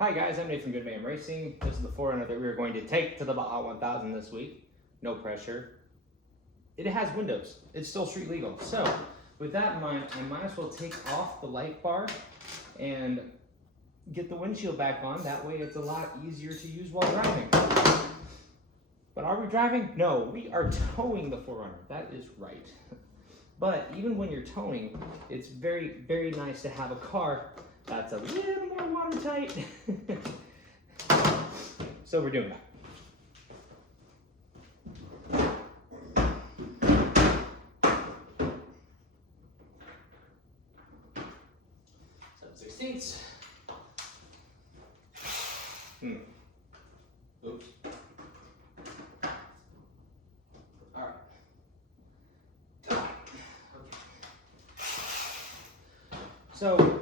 Hi guys, I'm Nathan from Good Man Racing. This is the 4Runner that we are going to take to the Baja 1000 this week. No pressure. It has windows. It's still street legal. So, with that in mind, I might as well take off the light bar and get the windshield back on. That way it's a lot easier to use while driving. But are we driving? No, we are towing the 4Runner. That is right. But even when you're towing, it's very, very nice to have a car that's a little more watertight. So we're doing that. Sixteenths. Oops. All right. Okay. So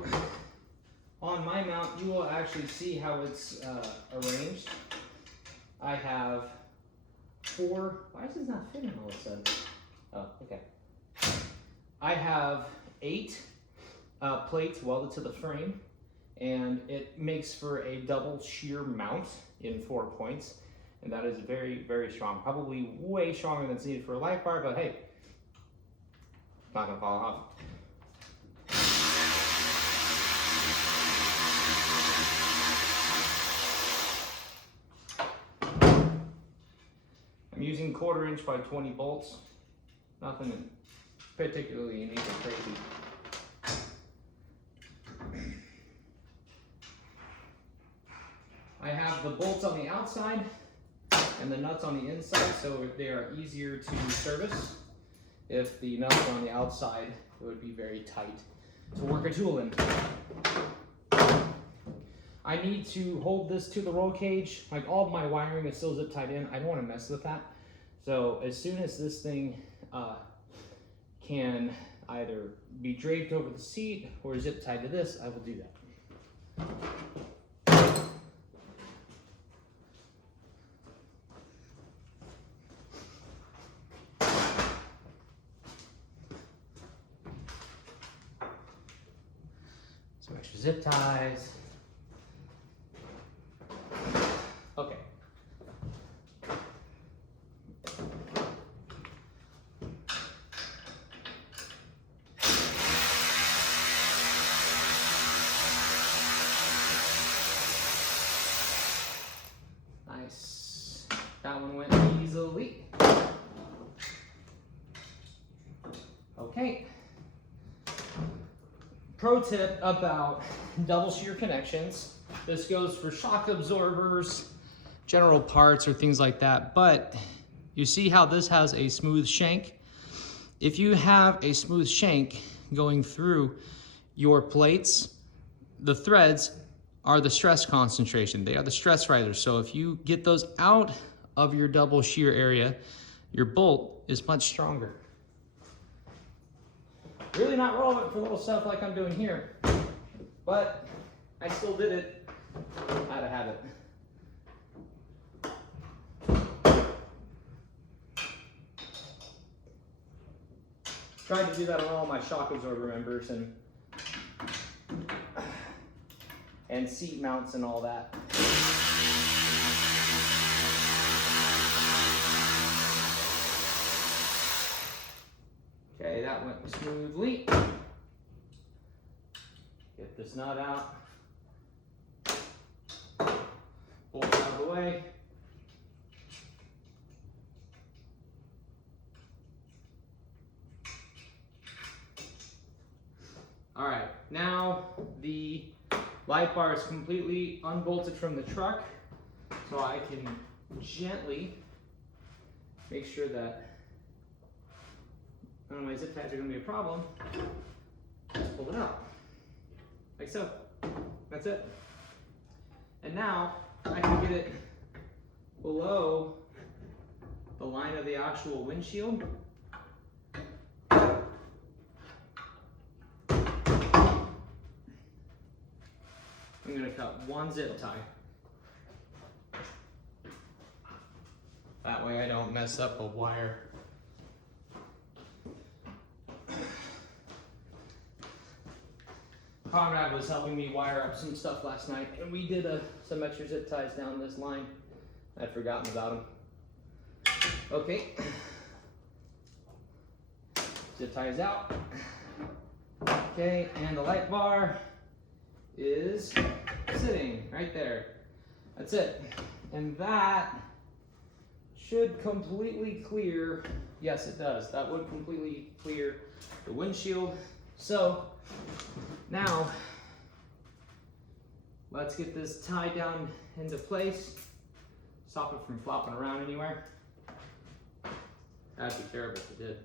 on my mount, you will actually see how it's arranged. I have 4. Why is this not fitting all of a sudden? Oh, okay. I have 8 plates welded to the frame, and it makes for a double shear mount in 4 points, and that is very, very strong. Probably way stronger than it's needed for a light bar, but hey, it's not gonna fall off. I'm using 1/4 inch by 20 bolts. Nothing particularly unique or crazy. I have the bolts on the outside and the nuts on the inside, so they are easier to service. If the nuts are on the outside, it would be very tight to work a tool in. I need to hold this to the roll cage. Like, all of my wiring is still zip tied in. I don't want to mess with that. So as soon as this thing can either be draped over the seat or zip tied to this, I will do that. Some extra zip ties. Okay. Nice. That one went easily. Okay. Pro tip about double shear connections. This goes for shock absorbers, general parts, or things like that. But you see how this has a smooth shank? If you have a smooth shank going through your plates, the threads are the stress concentration. They are the stress risers. So if you get those out of your double shear area, your bolt is much stronger. Really not relevant for little stuff like I'm doing here, but I still did it out of habit. Tried to do that on all my shock absorber members and seat mounts and all that. Okay, that went smoothly. Get this nut out. Bolt out of the way. All right, now the light bar is completely unbolted from the truck, so I can gently make sure that none of my zip ties are going to be a problem. Just pull it out, like so. That's it. And now I can get it below the line of the actual windshield. I'm going to cut 1 zip tie. That way I don't mess up a wire. Conrad was helping me wire up some stuff last night, and we did some extra zip ties down this line. I'd forgotten about them. Okay. Zip ties out. Okay, and the light bar is sitting right there. That's it. And that should completely clear, yes it does, that would completely clear the windshield. So now let's get this tied down into place. Stop it from flopping around anywhere. That'd be terrible if it did.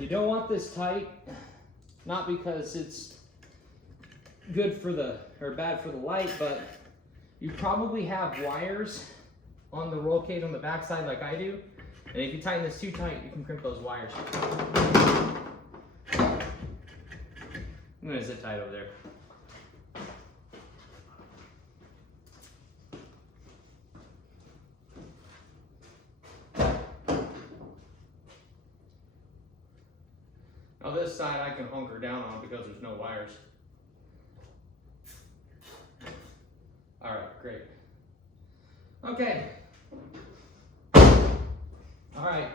You don't want this tight, not because it's good for or bad for the light, but you probably have wires on the roll cage on the backside like I do. And if you tighten this too tight, you can crimp those wires. I'm gonna zip tie it over there. Now this side I can hunker down on because there's no wires. All right, great. Okay. All right,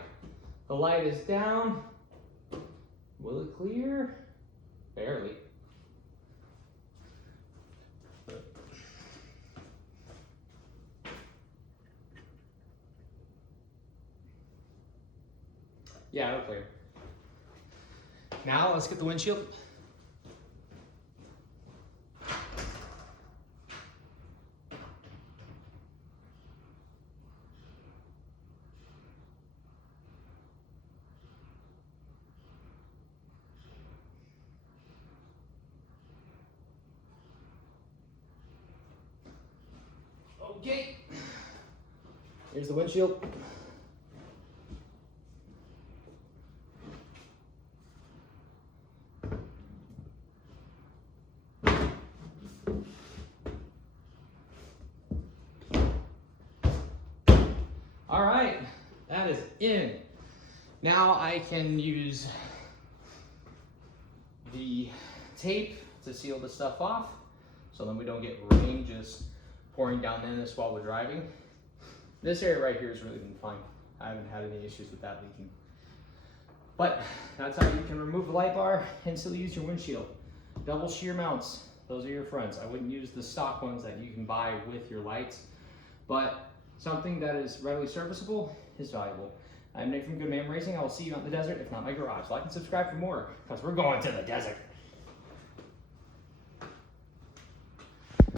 the light is down. Will it clear? Barely. Yeah, it'll clear. Now let's get the windshield. Okay, here's the windshield. All right, that is in. Now I can use the tape to seal the stuff off so then we don't get rain just pouring down in this while we're driving. This area right here has really been fine. I haven't had any issues with that leaking. But that's how you can remove the light bar and still use your windshield. Double shear mounts, those are your fronts. I wouldn't use the stock ones that you can buy with your lights, but something that is readily serviceable is valuable. I'm Nick from Good Man Racing. I will see you out in the desert, if not my garage. Like and subscribe for more, because we're going to the desert.